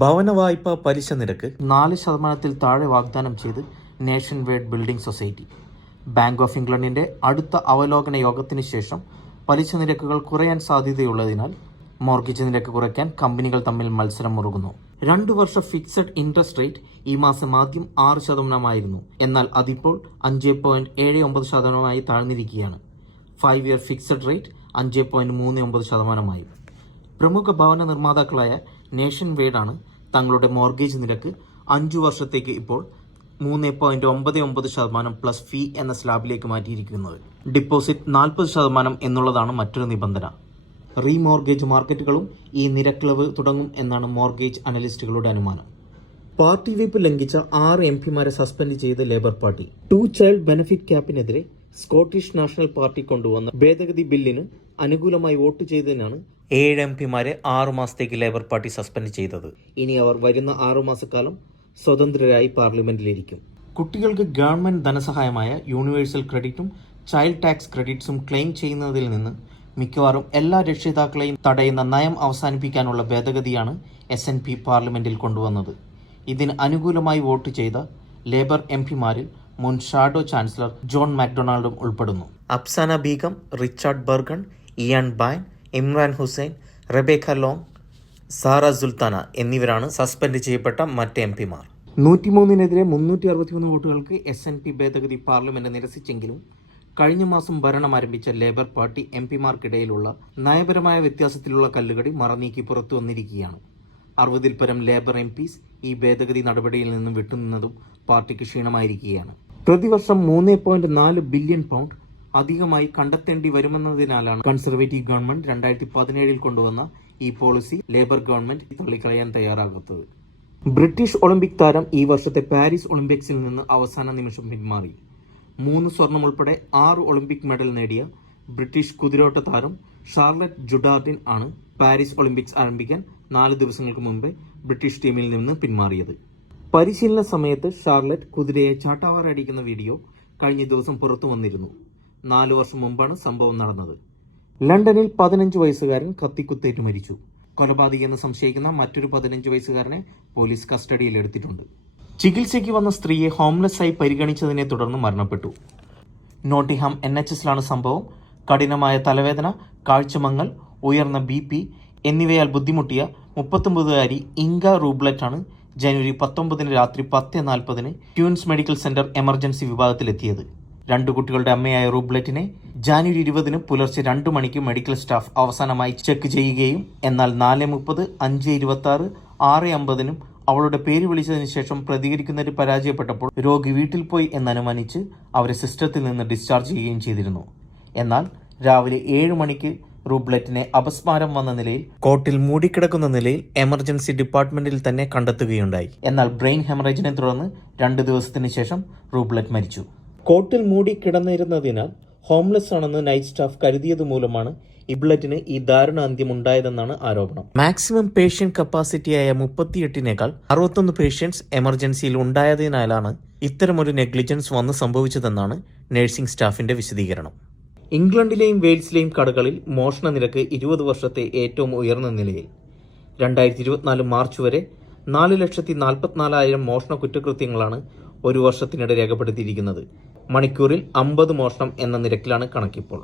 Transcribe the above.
ഭവന വായ്പ പലിശ നിരക്ക് നാല് ശതമാനത്തിൽ താഴെ വാഗ്ദാനം ചെയ്ത് nationwide building society. Bank of ഇംഗ്ലണ്ടിന്റെ അടുത്ത അവലോകന യോഗത്തിന് ശേഷം പലിശ നിരക്കുകൾ കുറയാൻ സാധ്യതയുള്ളതിനാൽ മോർഗേജ് നിരക്ക് കുറയ്ക്കാൻ കമ്പനികൾ തമ്മിൽ മത്സരം മുറുകുന്നു. രണ്ടു വർഷ ഫിക്സഡ് ഇൻട്രസ്റ്റ് റേറ്റ് ഈ മാസം ആദ്യം ആറ് ശതമാനമായിരുന്നു. എന്നാൽ അതിപ്പോൾ അഞ്ച് പോയിന്റ് ഏഴ് ഒമ്പത് ശതമാനമായി താഴ്ന്നിരിക്കുകയാണ്. ഫൈവ് ഇയർ ഫിക്സഡ് റേറ്റ് അഞ്ച് പോയിന്റ് മൂന്ന് ഒമ്പത് ശതമാനമായി. പ്രമുഖ ഭവന നിർമ്മാതാക്കളായ നേഷൻ വേഡാണ് തങ്ങളുടെ മോർഗേജ് നിരക്ക് അഞ്ചു വർഷത്തേക്ക് ഇപ്പോൾ മൂന്ന് പോയിന്റ് ഒമ്പത് ഒമ്പത് ശതമാനം പ്ലസ് ഫീ എന്ന സ്ലാബിലേക്ക് മാറ്റിയിരിക്കുന്നത്. ഡിപ്പോസിറ്റ് നാൽപ്പത് ശതമാനം എന്നുള്ളതാണ് മറ്റൊരു നിബന്ധന. റീമോർഗേജ് മാർക്കറ്റുകളും ഈ നിരക്കിളവ് തുടങ്ങും എന്നാണ് മോർഗേജ് അനലിസ്റ്റുകളുടെ അനുമാനം. പാർട്ടി വിപ്പ് ലംഘിച്ച ആറ് എം പിമാരെ സസ്പെൻഡ് ചെയ്ത് Labour party two child benefit ക്യാപ്പിനെതിരെ Scottish national party കൊണ്ടുവന്ന ഭേദഗതി ബില്ലിന് അനുകൂലമായി വോട്ട് ചെയ്തതിനാണ് ഏഴ് എം പിമാരെ ആറു മാസത്തേക്ക് ലേബർ പാർട്ടി സസ്പെൻഡ് ചെയ്തത്. ഇനി അവർ വരുന്ന ആറു മാസക്കാലം സ്വതന്ത്രരായി പാർലമെന്റിലിരിക്കും. കുട്ടികൾക്ക് ഗവൺമെന്റ് ധനസഹായമായ യൂണിവേഴ്സൽ ക്രെഡിറ്റും ചൈൽഡ് ടാക്സ് ക്രെഡിറ്റ്സും ക്ലെയിം ചെയ്യുന്നതിൽ നിന്ന് മിക്കവാറും എല്ലാ രക്ഷിതാക്കളെയും തടയുന്ന നയം അവസാനിപ്പിക്കാനുള്ള ഭേദഗതിയാണ് എസ് എൻ പി പാർലമെന്റിൽ കൊണ്ടുവന്നത്. ഇതിന് അനുകൂലമായി വോട്ട് ചെയ്ത ലേബർ എം പിമാരിൽ മുൻ ഷാഡോ ചാൻസലർ ജോൺ മാക്ഡൊണാൾഡും ഉൾപ്പെടുന്നു. Apsana Begum Richard Burgon Ian Byrne Imran Hussain Rebecca Long Zarah Sultana എന്നിവരാണ് സസ്പെൻഡ് ചെയ്യപ്പെട്ട മറ്റ് എം പിമാർ. നൂറ്റിമൂന്നിനെതിരെ മുന്നൂറ്റി അറുപത്തിമൂന്ന് വോട്ടുകൾക്ക് എസ് എൻ പി ഭേദഗതി പാർലമെന്റ് നിരസിച്ചെങ്കിലും കഴിഞ്ഞ മാസം ഭരണം ആരംഭിച്ച ലേബർ പാർട്ടി എം പിമാർക്കിടയിലുള്ള നയപരമായ വ്യത്യാസത്തിലുള്ള കല്ലുകടി മറനീക്കി പുറത്തു വന്നിരിക്കുകയാണ്. അറുപതിൽ പരം ലേബർ എം പീസ് ഈ ഭേദഗതി നടപടിയിൽ നിന്നും വിട്ടുനിന്നതും പാർട്ടിക്ക് ക്ഷീണമായിരിക്കുകയാണ്. പ്രതിവർഷം മൂന്ന് പോയിന്റ് നാല് ബില്യൺ പൗണ്ട് അധികമായി കണ്ടെത്തേണ്ടി വരുമെന്നതിനാലാണ് കൺസർവേറ്റീവ് ഗവൺമെന്റ് രണ്ടായിരത്തി പതിനേഴിൽ കൊണ്ടുവന്ന ഈ പോളിസി ലേബർ ഗവൺമെന്റ് തള്ളിക്കളയാൻ തയ്യാറാകാത്തത്. ബ്രിട്ടീഷ് ഒളിമ്പിക് താരം ഈ വർഷത്തെ പാരീസ് ഒളിമ്പിക്സിൽ നിന്ന് അവസാന നിമിഷം പിന്മാറി. മൂന്ന് സ്വർണം ഉൾപ്പെടെ ആറ് ഒളിമ്പിക് മെഡൽ നേടിയ ബ്രിട്ടീഷ് കുതിരോട്ട താരം ഷാർലറ്റ് ജുഡാർഡിൻ ആണ് പാരീസ് ഒളിമ്പിക്സ് ആരംഭിക്കാൻ നാല് ദിവസങ്ങൾക്ക് മുമ്പേ ബ്രിട്ടീഷ് ടീമിൽ നിന്ന് പിന്മാറിയത്. പരിശീലന സമയത്ത് ഷാർലറ്റ് കുതിരയെ ചാട്ടാവാറടിക്കുന്ന വീഡിയോ കഴിഞ്ഞ ദിവസം പുറത്തു വന്നിരുന്നു. നാലു വർഷം മുമ്പാണ് സംഭവം നടന്നത്. ലണ്ടനിൽ പതിനഞ്ച് വയസ്സുകാരൻ കത്തിക്കുത്തേറ്റ് മരിച്ചു. കൊലപാതകി എന്ന് സംശയിക്കുന്ന മറ്റൊരു പതിനഞ്ച് വയസ്സുകാരനെ പോലീസ് കസ്റ്റഡിയിൽ എടുത്തിട്ടുണ്ട്. ചികിത്സയ്ക്ക് വന്ന സ്ത്രീയെ ഹോംലെസ് ആയി പരിഗണിച്ചതിനെ തുടർന്ന് മരണപ്പെട്ടു. നോട്ടിഹാം എൻ എച്ച് എസിലാണ് സംഭവം. കഠിനമായ തലവേദന കാഴ്ചമങ്ങൽ ഉയർന്ന ബി പി എന്നിവയാൽ ബുദ്ധിമുട്ടിയ മുപ്പത്തൊമ്പതുകാരി ഇങ്ക റൂബ്ലറ്റാണ് ജനുവരി പത്തൊമ്പതിന് രാത്രി പത്ത് നാൽപ്പതിന് ക്യൂൻസ് മെഡിക്കൽ സെന്റർ എമർജൻസി വിഭാഗത്തിലെത്തിയത്. രണ്ടു കുട്ടികളുടെ അമ്മയായ റൂബ്ലറ്റിനെ ജാനുവരി ഇരുപതിന് പുലർച്ചെ രണ്ടു മണിക്ക് മെഡിക്കൽ സ്റ്റാഫ് അവസാനമായി ചെക്ക് ചെയ്യുകയും എന്നാൽ നാല് മുപ്പത് അഞ്ച് ഇരുപത്തി ആറ് ആറ് അമ്പതിനും അവളുടെ പേര് വിളിച്ചതിന് ശേഷം പ്രതികരിക്കുന്നതിന് പരാജയപ്പെട്ടപ്പോൾ രോഗി വീട്ടിൽ പോയി എന്നനുമാനിച്ച് അവരെ സിസ്റ്റത്തിൽ നിന്ന് ഡിസ്ചാർജ് ചെയ്യുകയും ചെയ്തിരുന്നു. എന്നാൽ രാവിലെ ഏഴ് മണിക്ക് റൂബ്ലറ്റിനെ അപസ്മാരം വന്ന നിലയിൽ കോട്ടിൽ മൂടിക്കിടക്കുന്ന നിലയിൽ എമർജൻസി ഡിപ്പാർട്ട്മെന്റിൽ തന്നെ കണ്ടെത്തുകയുണ്ടായി. എന്നാൽ ബ്രെയിൻ ഹെമറേജിനെ തുടർന്ന് രണ്ട് ദിവസത്തിന് ശേഷം റൂബ്ലറ്റ് മരിച്ചു. കോട്ടിൽ മൂടി കിടന്നിരുന്നതിനാൽ ഹോംലെസ് ആണെന്ന് നൈറ്റ് സ്റ്റാഫ് കരുതിയത് മൂലമാണ് ഇബ്ലറ്റിന് ഈ ദാരുണ അന്ത്യം ഉണ്ടായതെന്നാണ് ആരോപണം മാക്സിമം പേഷ്യന്റ് കപ്പാസിറ്റിയായ മുപ്പത്തിയെട്ടിനേക്കാൾ അറുപത്തൊന്ന് പേഷ്യൻസ് എമർജൻസിയിൽ ഉണ്ടായതിനാലാണ് ഇത്തരമൊരു നെഗ്ലിജൻസ് വന്ന് സംഭവിച്ചതെന്നാണ് നഴ്സിംഗ് സ്റ്റാഫിന്റെ വിശദീകരണം. ഇംഗ്ലണ്ടിലെയും വെയിൽസിലെയും കടകളിൽ മോഷണ നിരക്ക് ഇരുപത് വർഷത്തെ ഏറ്റവും ഉയർന്ന നിലയിൽ. രണ്ടായിരത്തി ഇരുപത്തിനാല് മാർച്ച് വരെ നാല് ലക്ഷത്തി നാൽപ്പത്തിനാലായിരം മോഷണ കുറ്റകൃത്യങ്ങളാണ് ഒരു വർഷത്തിനിടെ രേഖപ്പെടുത്തിയിരിക്കുന്നത്. മണിക്കൂറിൽ അമ്പത് മോഷണം എന്ന നിരക്കിലാണ് കണക്കിപ്പോൾ.